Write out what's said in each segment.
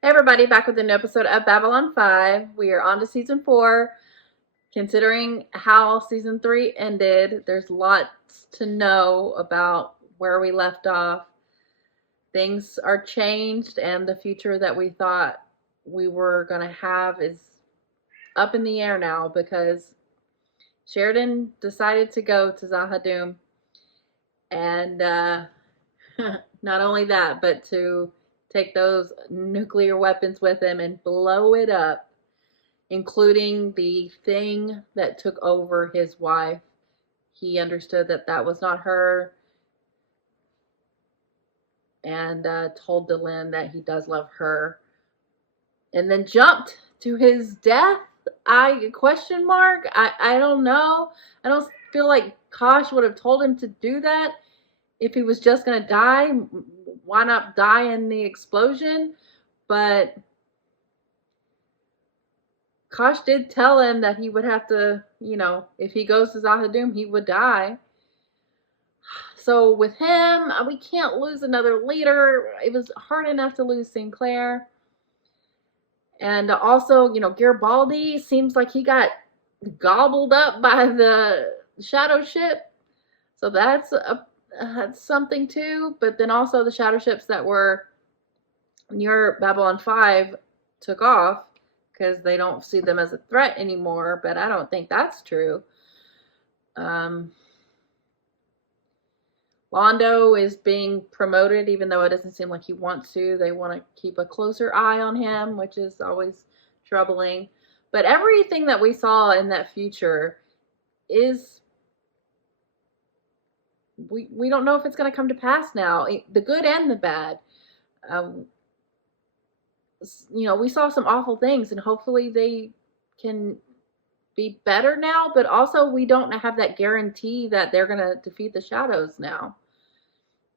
Hey everybody, back with an episode of Babylon 5. We are on to season 4. Considering how season 3 ended, there's lots to know about where we left off. Things are changed, and the future that we thought we were going to have is up in the air now because Sheridan decided to go to Zahadum, and not only that, but to take those nuclear weapons with him and blow it up, including the thing that took over his wife. He understood that that was not her, and told Dylan that he does love her, and then jumped to his death. I don't know. I don't feel like Kosh would have told him to do that. If he was just gonna die, why not die in the explosion? But Kosh did tell him that he would have to, if he goes to Zahadum, he would die. So with him, we can't lose another leader. It was hard enough to lose Sinclair. And also, Garibaldi seems like he got gobbled up by the shadow ship. So that's something too. But then also the shadow ships that were near Babylon 5 took off because they don't see them as a threat anymore. But I don't think that's true. Londo is being promoted, even though it doesn't seem like he wants to. They want to keep a closer eye on him, which is always troubling. But everything that we saw in that future is, we don't know if it's going to come to pass now, the good and the bad. We saw some awful things, and hopefully they can be better now, but also we don't have that guarantee that they're going to defeat the shadows now.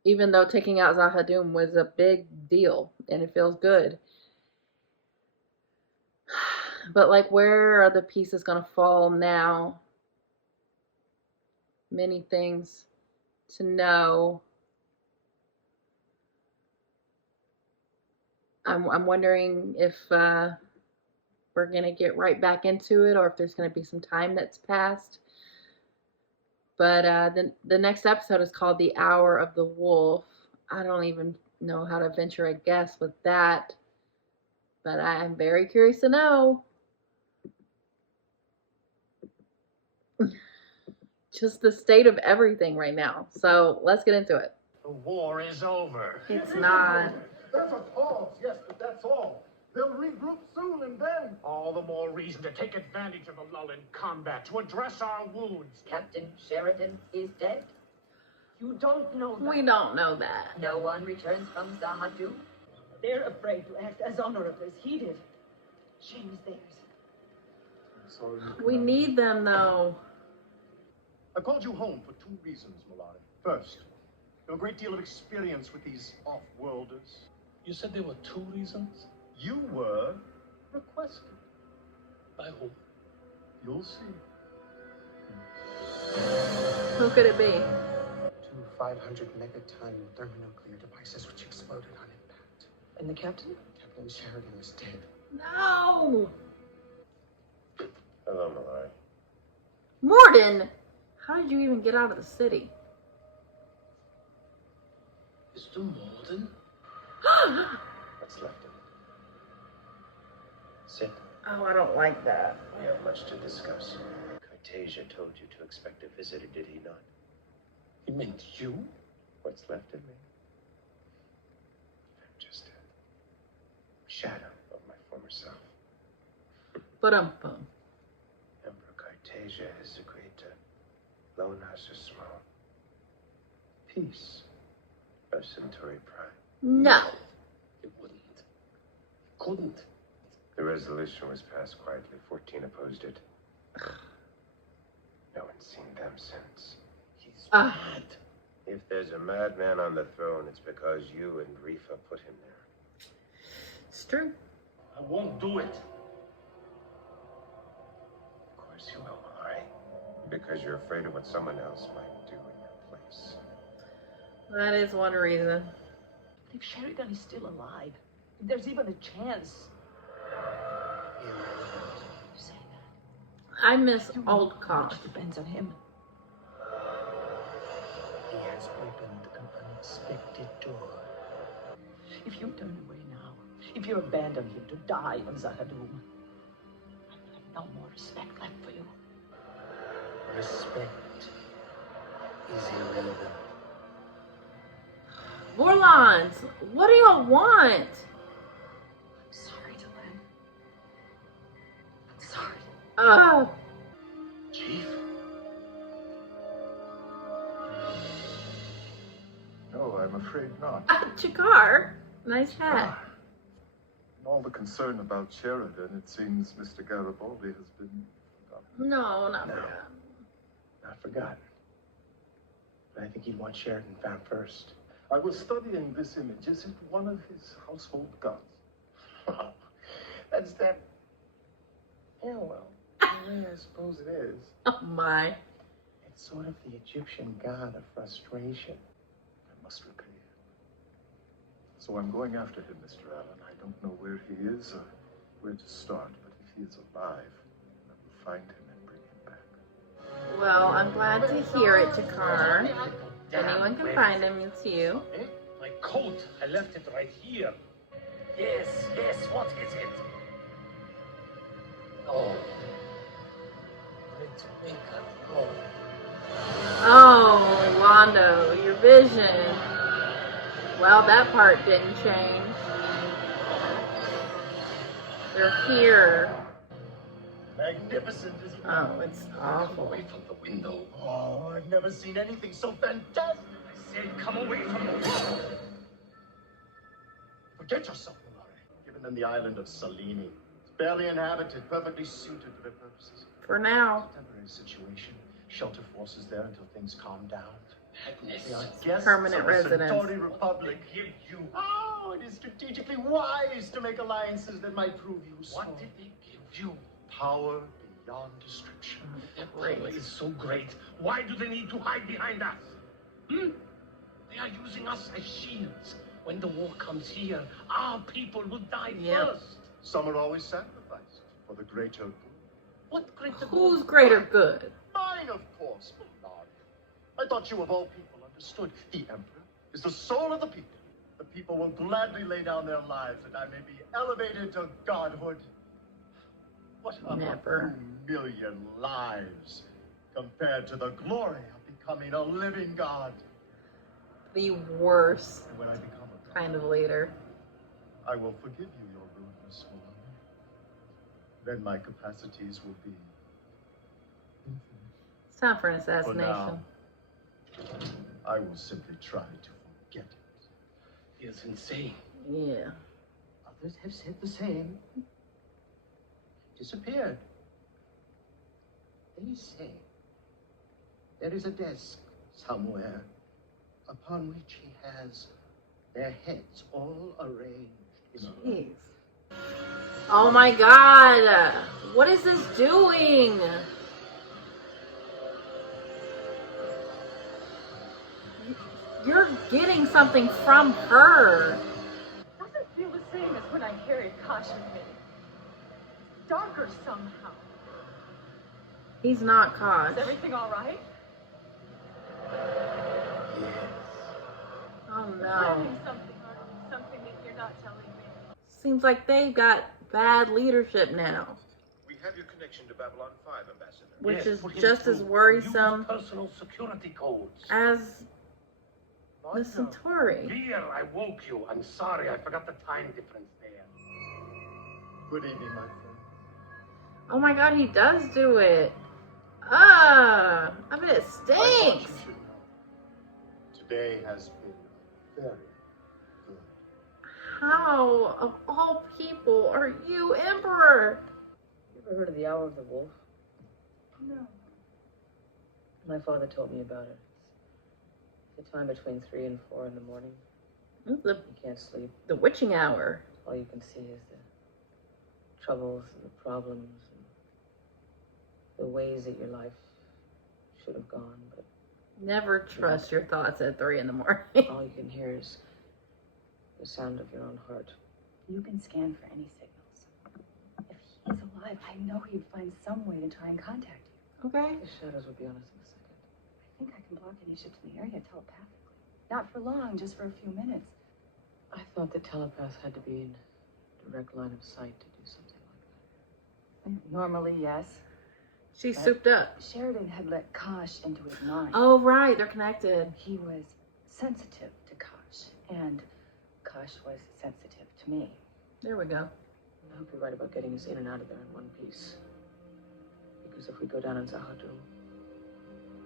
Even though taking out Zahadum was a big deal, and it feels good. But, where are the pieces going to fall now? Many things to know. I'm wondering if we're going to get right back into it, or if there's going to be some time that's passed. But the next episode is called The Hour of the Wolf. I don't even know how to venture a guess with that. But I'm very curious to know. Just the state of everything right now. So let's get into it. The war is over. It's not. There's a pause, yes, but that's all. They'll regroup soon, and then... All the more reason to take advantage of the lull in combat, to address our wounds. Captain Sheridan is dead? You don't know that. We don't know that. No one returns from Zahadum? They're afraid to act as honorably as he did. Shame is theirs. I'm sorry. We need them, though. I called you home for two reasons, Malari. First, you have a great deal of experience with these off-worlders. You said there were two reasons? You were requested. By whom? You'll see. Who could it be? 2 500 megaton thermonuclear devices which exploded on impact. And the captain? Captain Sheridan is dead. No! Hello, Malari. Morden! How did you even get out of the city? Mr. Morden? What's left of it? Sit. Oh, I don't like that. We have much to discuss. Cartasia told you to expect a visitor, did he not? He meant you? What's left of me? I'm just a shadow of my former self. Ba-dum-bum. Emperor Cartasia has agreed to loan us a small piece of Centauri prime. No. It wouldn't. Couldn't. The resolution was passed quietly. 14 opposed it. No one's seen them since. He's mad. If there's a madman on the throne, it's because you and Rifa put him there. It's true. I won't do it. Of course you will, Malari. Because you're afraid of what someone else might do in your place. That is one reason. If Sheridan is still alive, If there's even a chance. Irrelevant. You say that. I miss You know old how much Kosh. depends on him. He has opened an unexpected door. If you turn away now, if you abandon him to die on Zahadum, I will have no more respect left for you. Respect is irrelevant. Vorlons, what do y'all want? I'm sorry, Delenn. I'm sorry. Ugh. Chief? No, I'm afraid not. Chakar, nice hat. In all the concern about Sheridan, it seems Mr. Garibaldi has been forgotten. No, not No. that. Not forgotten. But I think he'd want Sheridan found first. I was studying this image. Is it one of his household gods? That's that. Yeah, well, in a way, I suppose it is. Oh my. It's sort of the Egyptian god of frustration. I must repay him. So I'm going after him, Mr. Allen. I don't know where he is or where to start, but if he is alive, I will find him and bring him back. Well, I'm glad to hear it, Chakar. Anyone can find him, it's you. My coat, I left it right here. Yes, yes, what is it? Oh. Great maker. Oh. Oh, Londo, your vision. Well, that part didn't change. They're here. Magnificent, isn't it? Oh, it's awful. Away from the window. Oh, I've never seen anything so fantastic. I said, come away from the window. Forget yourself, Malari. Given them the island of Salini. It's barely inhabited, perfectly suited for their purposes. For now. It's a temporary situation. Shelter forces there until things calm down. Madness. They are guests Permanent of the residence. Centauri Republic. Give you. Oh, it is strategically wise to make alliances that might prove useful. What did they give you? Power beyond description. That power is so great. Why do they need to hide behind us? Hmm? They are using us as shields. When the war comes here, our people will die Yep. first. Some are always sacrificed for the greater good. What greater Who's good? greater good? Mine, of course, Lord. I thought you of all people understood. The Emperor is the soul of the people. The people will gladly lay down their lives that I may be elevated to godhood. What are Never. 2 million lives compared to the glory of becoming a living god? The worst And when I become a god, kind of leader. I will forgive you your rudeness, Londo. Then my capacities will be infinite. It's time for an For now, assassination. I will simply try to forget it. He is insane. Yeah. Others have said the same. Disappeared. They say there is a desk somewhere upon which he has their heads all arranged in a row. Jeez. Oh my god! What is this doing? You're getting something from her. Doesn't feel the same as when I carried Kosh with me. Darker somehow. He's not Kosh. Is everything all right? Yes. Oh Tell no. me something, Arnold. Something that you're not telling me. Seems like they've got bad leadership now. We have your connection to Babylon 5, Ambassador. Which Yes, is put him just as through. worrisome Use personal security codes. as the Londo. Centauri. Dear, I woke you. I'm sorry, I forgot the time difference there. Good evening, my friend. Oh my god, he does do it. Ah, I bet it I thought you stinks. should know. Today has been very good. How, of all people, are you Emperor? You ever heard of the Hour of the Wolf? No. My father told me about it. It's the time between 3 and 4 in the morning. It's the, You can't sleep. the witching hour. All you can see is the troubles and the problems and the ways that your life should have gone, but Never trust your thoughts at 3 in the morning. all you can hear is the sound of your own heart. You can scan for any signals. If he's alive, I know he'd find some way to try and contact you. Okay. The shadows will be on us in a second. I think I can block any ships in the area telepathically. Not for long, just for a few minutes. I thought the telepath had to be in direct line of sight to do something like that. Normally, yes. She's But souped up. Sheridan had let Kosh into his mind. Oh, right. They're connected. He was sensitive to Kosh, and Kosh was sensitive to me. There we go. I hope you're right about getting us in and out of there in one piece. Because if we go down in Zahadu,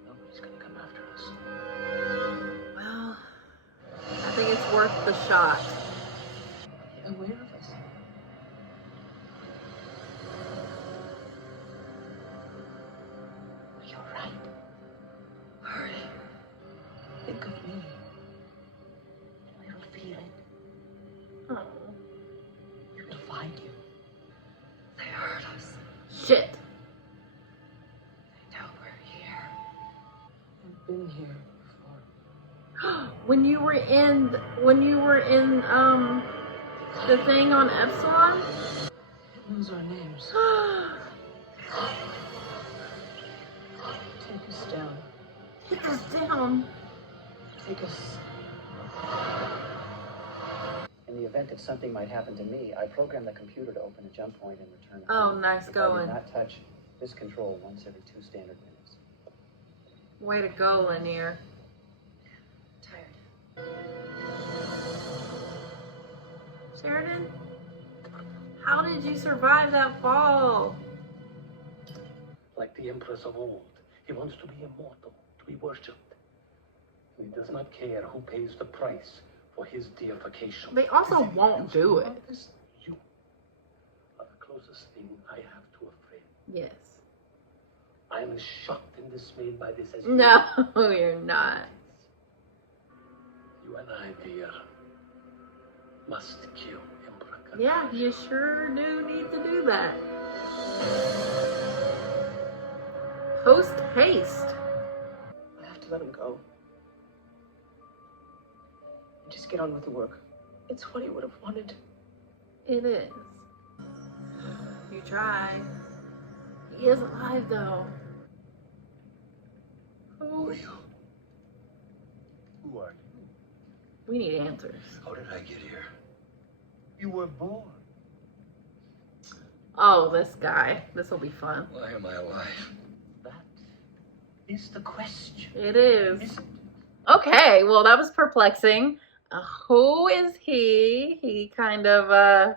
nobody's gonna come after us. Well, I think it's worth the shot. Aware of us. You're right. Hurry. Think of me. And it'll feel it. Oh, It'll find you. They heard us. shit. They know we're here. I've been here before. When you were in the thing on Epsilon. It knows our names. Take us down. Hit us down. Take us. In the event that something might happen to me, I program the computer to open a jump point and return Oh, home. nice if I going. do not touch this control once every 2 standard minutes. Way to go, Lanier. Tired. Sheridan, how did you survive that fall? Like the Empress of old, he wants to be immortal, to be worshipped. He does not care who pays the price for his deification. They also won't do it. You are the closest thing I have to a friend. Yes. I am as shocked and dismayed by this as No, you're not. you and I, dear, must kill Emperor Garibaldi. Yeah, you sure do need to do that. Post haste. I have to let him go. And just get on with the work. It's what he would have wanted. It is. You try. He is alive, though. Who are you? Who are you? We need answers. How did I get here? You were born. Oh, this guy. This will be fun. Why am I alive? That is the question. It is. Isn't it? Okay, well, that was perplexing. Who is he? He kind of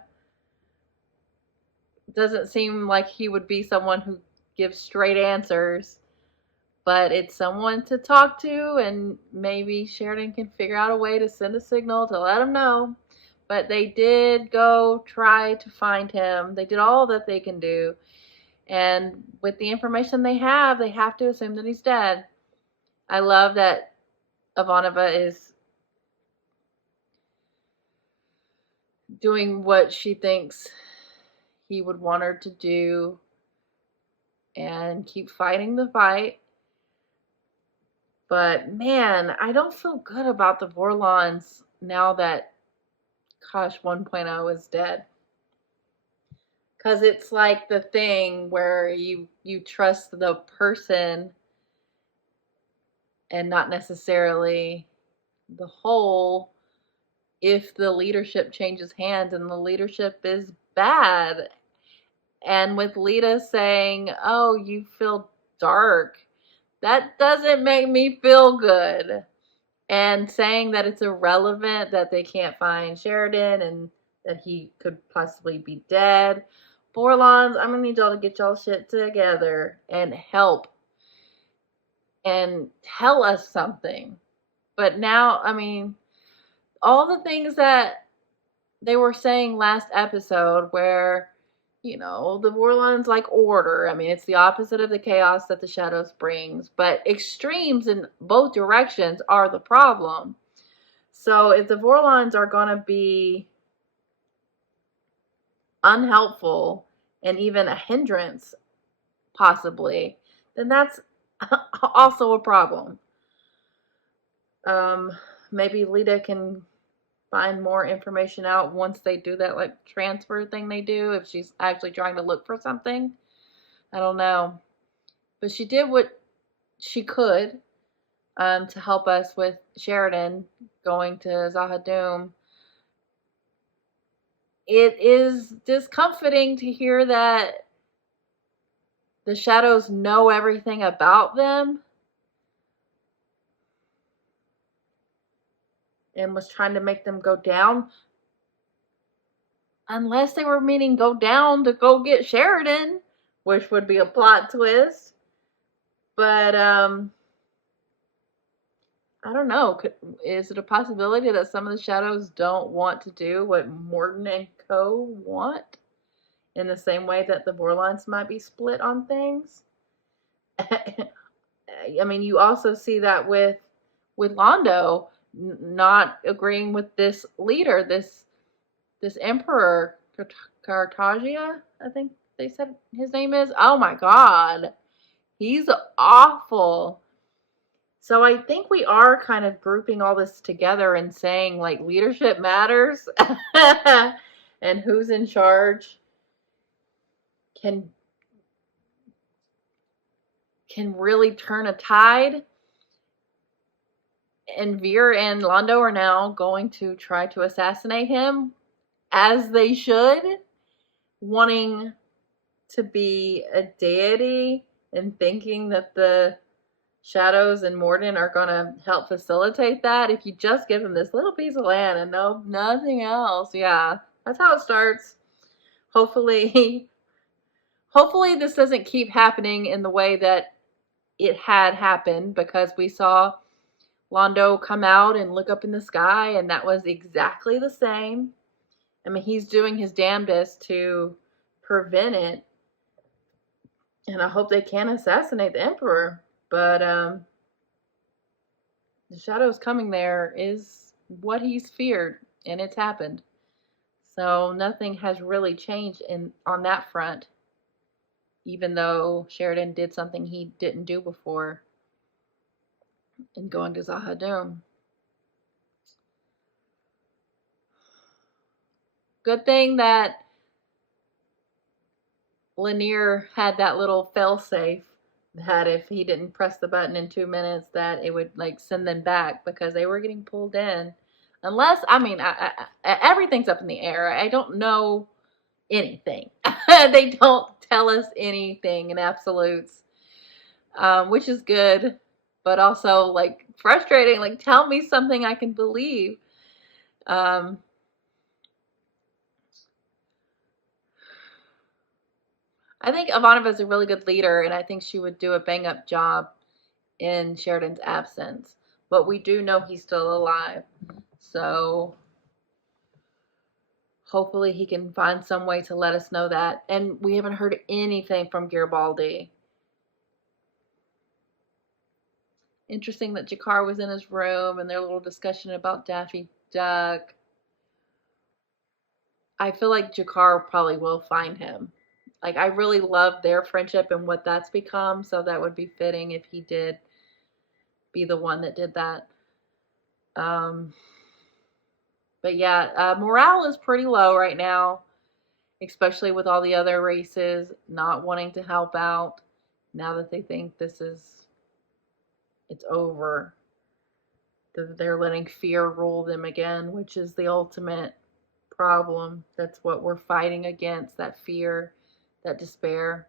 doesn't seem like he would be someone who gives straight answers, but it's someone to talk to, and maybe Sheridan can figure out a way to send a signal to let him know. But they did go try to find him. They did all that they can do, and with the information they have to assume that he's dead. I love that Ivanova is doing what she thinks he would want her to do and keep fighting the fight. But man, I don't feel good about the Vorlons now that Kosh 1.0 is dead. Because it's like the thing where you trust the person and not necessarily the whole if the leadership changes hands, and the leadership is bad. And with Lita saying, oh, you feel dark, that doesn't make me feel good. And saying that it's irrelevant that they can't find Sheridan and that he could possibly be dead. Vorlons, I'm going to need y'all to get y'all shit together and help and tell us something. But now, I mean, all the things that they were saying last episode where, you know, the Vorlons like order. I mean, it's the opposite of the chaos that the shadows brings. But extremes in both directions are the problem. So if the Vorlons are going to be unhelpful and even a hindrance, possibly, then that's also a problem. Maybe Lita can find more information out once they do that like transfer thing they do, if she's actually trying to look for something. I don't know. But she did what she could to help us with Sheridan going to Zahadum. It is discomforting to hear that the shadows know everything about them and was trying to make them go down. Unless they were meaning go down to go get Sheridan, which would be a plot twist. But, I don't know. Is it a possibility that some of the shadows don't want to do what Morton and Co. want? In the same way that the Vorlons might be split on things? I mean, you also see that with Londo not agreeing with this leader, this emperor, Cartagia, I think they said his name is. Oh my God, he's awful. So I think we are kind of grouping all this together and saying like leadership matters and who's in charge can really turn a tide. And Veer and Londo are now going to try to assassinate him, as they should, wanting to be a deity and thinking that the Shadows and Morton are going to help facilitate that. If you just give him this little piece of land and nothing else. Yeah, that's how it starts. Hopefully this doesn't keep happening in the way that it had happened, because we saw Londo come out and look up in the sky, and that was exactly the same. I mean, he's doing his damnedest to prevent it, and I hope they can assassinate the Emperor. But the shadows coming there is what he's feared, and it's happened. So nothing has really changed on that front, even though Sheridan did something he didn't do before in going to Zahadum. Good thing that Lanier had that little failsafe that if he didn't press the button in 2 minutes, that it would like send them back, because they were getting pulled in. Unless, I mean, everything's up in the air. I don't know anything. They don't tell us anything in absolutes, which is good, but also like frustrating. Like, tell me something I can believe. I think Ivanova is a really good leader, and I think she would do a bang-up job in Sheridan's absence. But we do know he's still alive. So hopefully he can find some way to let us know that. And we haven't heard anything from Garibaldi. Interesting that Jakar was in his room and their little discussion about Daffy Duck. I feel like Jakar probably will find him. Like, I really love their friendship and what that's become, so that would be fitting if he did be the one that did that. But yeah, morale is pretty low right now, especially with all the other races not wanting to help out now that they think it's over. They're letting fear rule them again, which is the ultimate problem. That's what we're fighting against, that fear, that despair.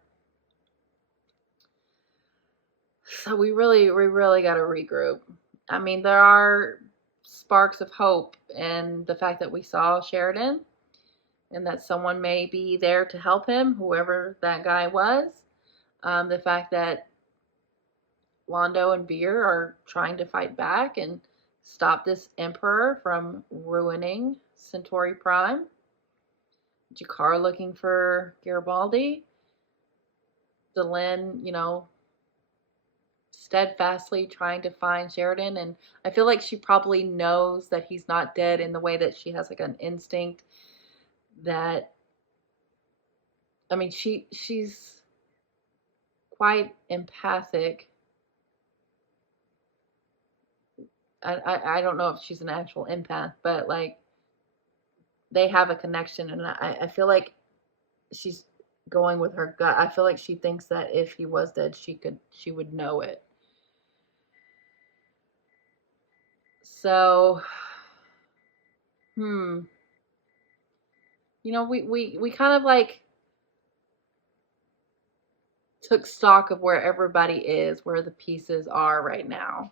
So we really got to regroup. I mean, there are sparks of hope in the fact that we saw Sheridan and that someone may be there to help him, whoever that guy was. The fact that Londo and Veer are trying to fight back and stop this Emperor from ruining Centauri Prime. Jakar looking for Garibaldi. Delenn, steadfastly trying to find Sheridan, and I feel like she probably knows that he's not dead in the way that she has like an instinct that, I mean, she's quite empathic. I don't know if she's an actual empath, but like they have a connection, and I feel like she's going with her gut. I feel like she thinks that if he was dead, she would know it. So, you know, we kind of like took stock of where everybody is, where the pieces are right now.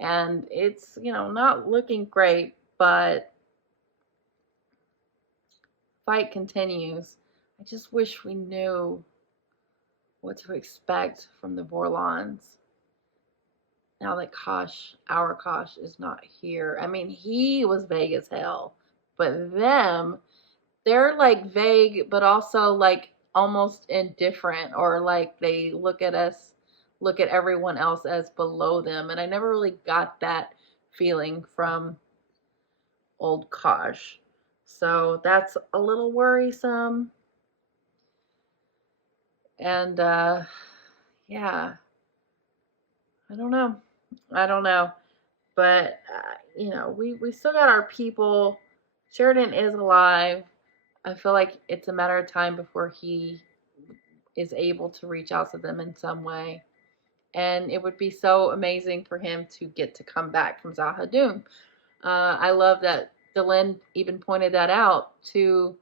And it's, you know, not looking great, but fight continues. I just wish we knew what to expect from the Vorlons now that our Kosh is not here. I mean, he was vague as hell, but they're like vague, but also like almost indifferent, or like they look at everyone else as below them. And I never really got that feeling from old Kosh. So that's a little worrisome. And yeah, I don't know. But you know, we still got our people. Sheridan is alive. I feel like it's a matter of time before he is able to reach out to them in some way. And it would be so amazing for him to get to come back from Zahadum. I love that Delenn even pointed that out to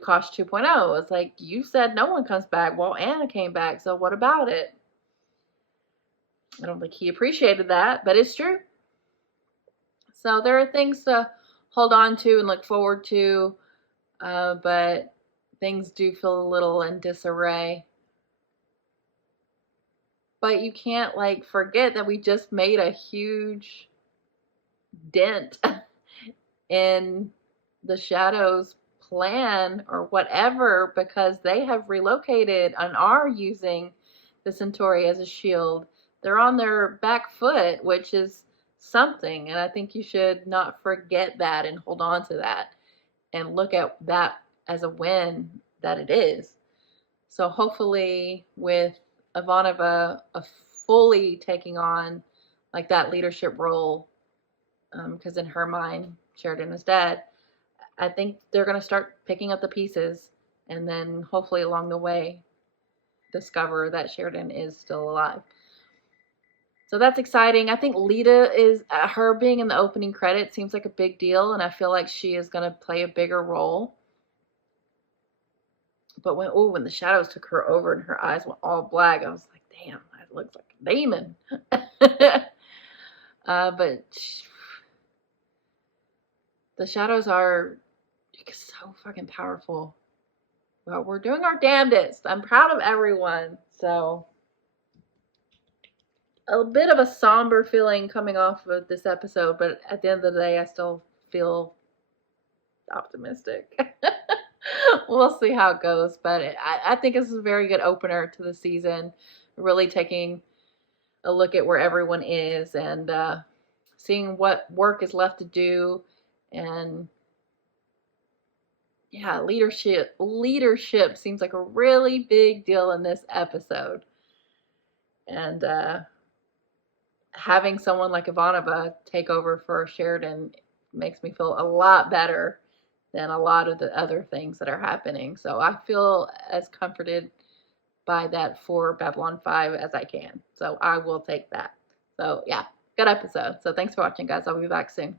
Kosh 2.0. It's like, you said no one comes back. Well, Anna came back, so what about it? I don't think he appreciated that, but it's true. So there are things to hold on to and look forward to, but things do feel a little in disarray. But you can't like forget that we just made a huge dent in the Shadows' plan or whatever, because they have relocated and are using the Centauri as a shield. They're on their back foot, which is something, and I think you should not forget that and hold on to that and look at that as a win that it is. So hopefully with Ivanova fully taking on like that leadership role, because in her mind Sheridan is dead, I think they're going to start picking up the pieces, and then hopefully along the way discover that Sheridan is still alive. So that's exciting. I think Lita is, her being in the opening credits seems like a big deal, and I feel like she is going to play a bigger role. But when the shadows took her over and her eyes went all black, I was like, damn, that looks like a demon. But the shadows are so fucking powerful. Well, we're doing our damnedest. I'm proud of everyone. So a bit of a somber feeling coming off of this episode, but at the end of the day, I still feel optimistic. We'll see how it goes, but I think this is a very good opener to the season, really taking a look at where everyone is and seeing what work is left to do. And yeah, leadership seems like a really big deal in this episode. And having someone like Ivanova take over for Sheridan makes me feel a lot better than a lot of the other things that are happening. So I feel as comforted by that for Babylon 5 as I can. So I will take that. So yeah, good episode. So thanks for watching, guys. I'll be back soon.